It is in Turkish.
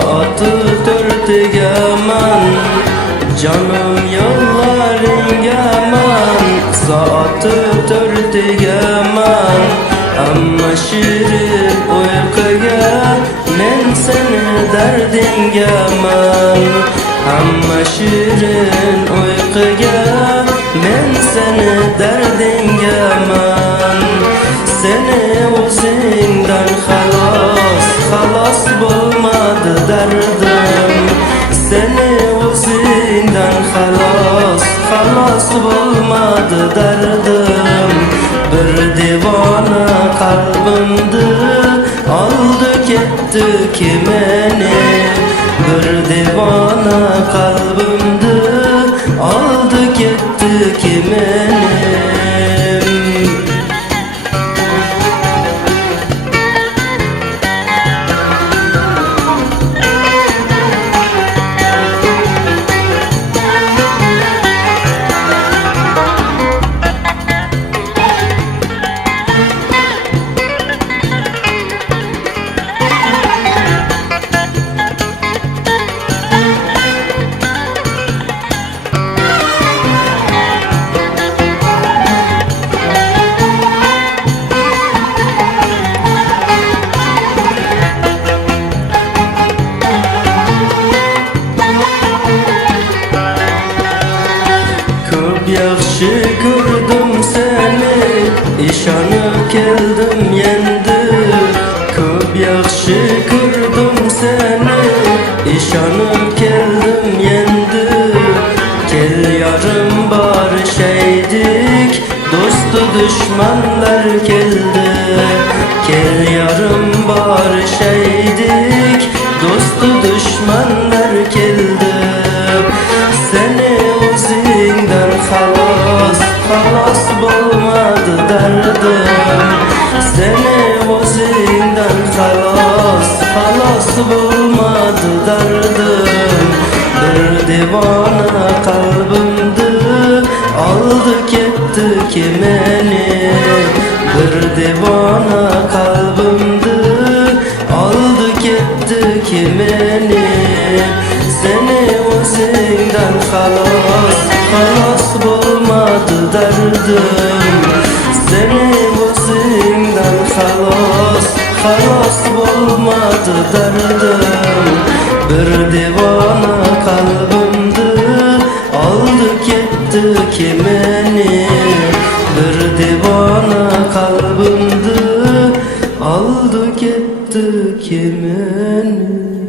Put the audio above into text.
saati to'rtigaman, canım yo'llaringaman. Saati to'rtigaman, amma shirin uyquga men seni dardingaman. Amma shirin uyquga men seni dardingaman. Seni o'zingdan xalos bo'lmadi dardim. Seni o'zingdan xalos bo'lmadi dardim. Bir devona qalbimni oldi ketdi ki meni. Bir devona qalbimni oldi ketdi ki meni. Yaxshi ko'rdim seni, ishonib keldim endi. Ko'p yaxshi ko'rdim seni, ishonib keldim endi. Kel yarim barishaydik, do'stu dushmanlar keldi. Kel yarim barishaydik, do'stu dushmanlar keldi. Seni o'zingdan xalos bo'lmadi dardim. Seni o'zingdan xalos bo'lmadi dardim. Bir devona qalbimni oldi ketdi ki meni. Bir devona qalbimni oldi ketdi ki meni. Seni o'zingdan xalos bo'lmadi dardim. Seni o'zingdan xalos bo'lmadi dardim. Bir devona qalbimni oldi ketdi ki meni. Bir devona qalbimni oldi ketdi ki meni.